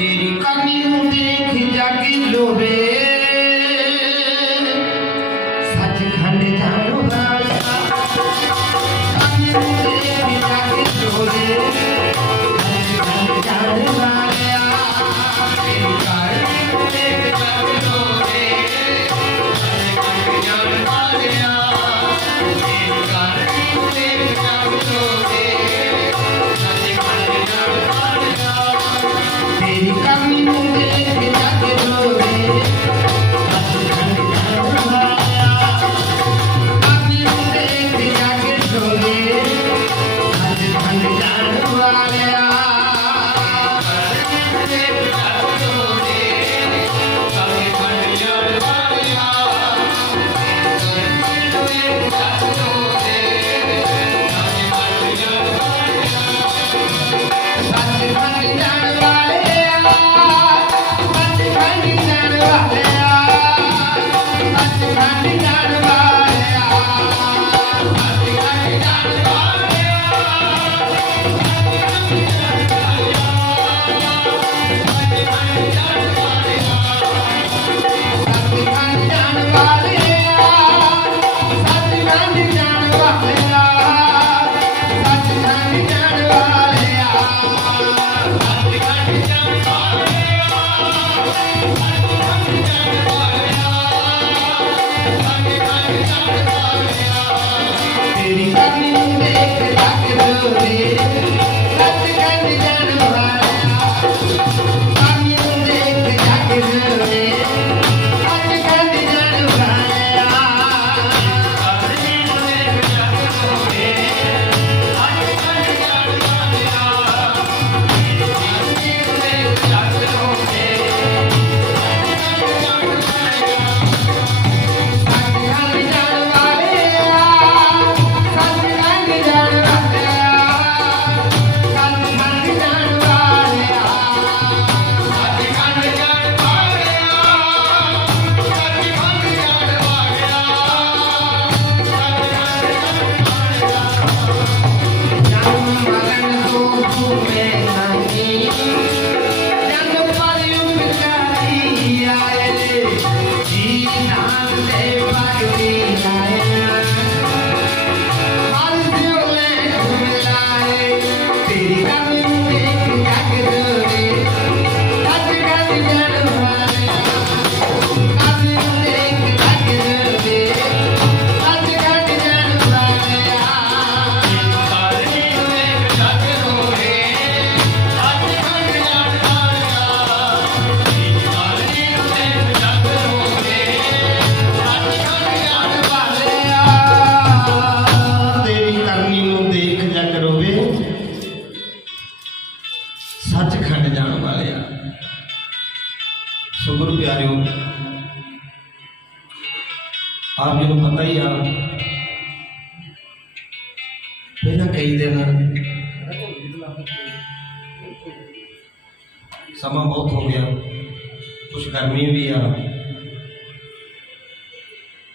तेरी कमी देख जागी लोबे ਗੁਰੂ ਪਿਆਰਿਓ, ਆਪ ਜੀ ਨੂੰ ਪਤਾ ਹੀ ਆ। ਪਹਿਲਾਂ ਕਈ ਦਿਨ ਸਮਾਂ ਬਹੁਤ ਹੋ ਗਿਆ ਕੁਝ ਗਰਮੀ ਵੀ ਆ।